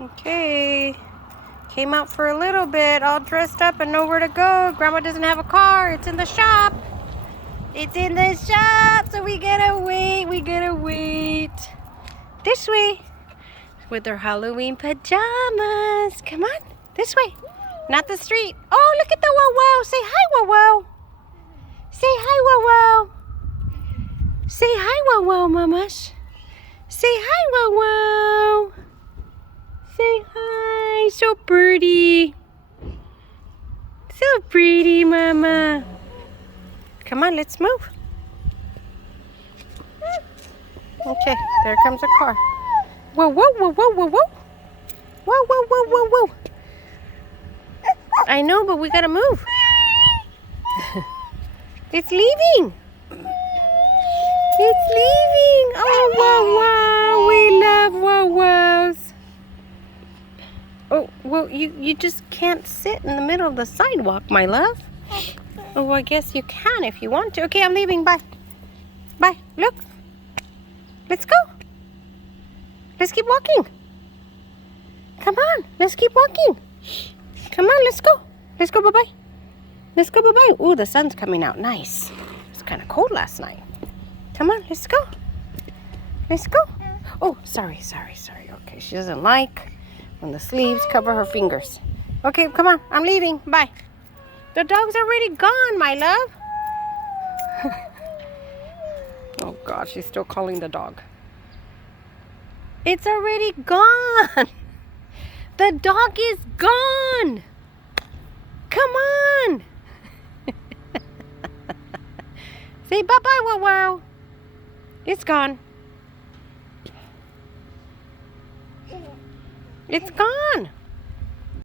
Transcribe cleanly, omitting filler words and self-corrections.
Okay. Came out for a little bit, all dressed up and nowhere to go. Grandma doesn't have a car. It's in the shop. It's in the shop, so we gotta wait. This way. With our Halloween pajamas. Come on, this way. Not the street. Oh, look at the wow-wow. Say hi, wow-wow. Say hi, wow-wow. Say hi, wow-wow, mamas. Say hi, wow-wow. Say hi. So pretty. So pretty, mama. Come on, let's move. Okay, there comes a car. Whoa, whoa, whoa, whoa, whoa, whoa. Whoa, whoa, whoa, whoa, whoa. I know, but we gotta move. It's leaving. It's leaving. Oh, wow, wow. We love wow-wows. Oh, well, you just can't sit in the middle of the sidewalk, my love. Oh, I guess you can if you want to. Okay, I'm leaving. Bye. Bye. Look. Let's go. Let's keep walking. Come on. Let's keep walking. Come on, let's go. Let's go, bye-bye. Let's go, bye-bye. Ooh, the sun's coming out. Nice. It was kind of cold last night. Come on, let's go. Let's go. Oh, sorry. Okay, she doesn't like when the sleeves cover her fingers. Okay, come on. I'm leaving. Bye. The dog's already gone, my love. Oh, God, she's still calling the dog. It's already gone. The dog is gone. Come on. Say bye-bye, wow-wow. It's gone. It's gone.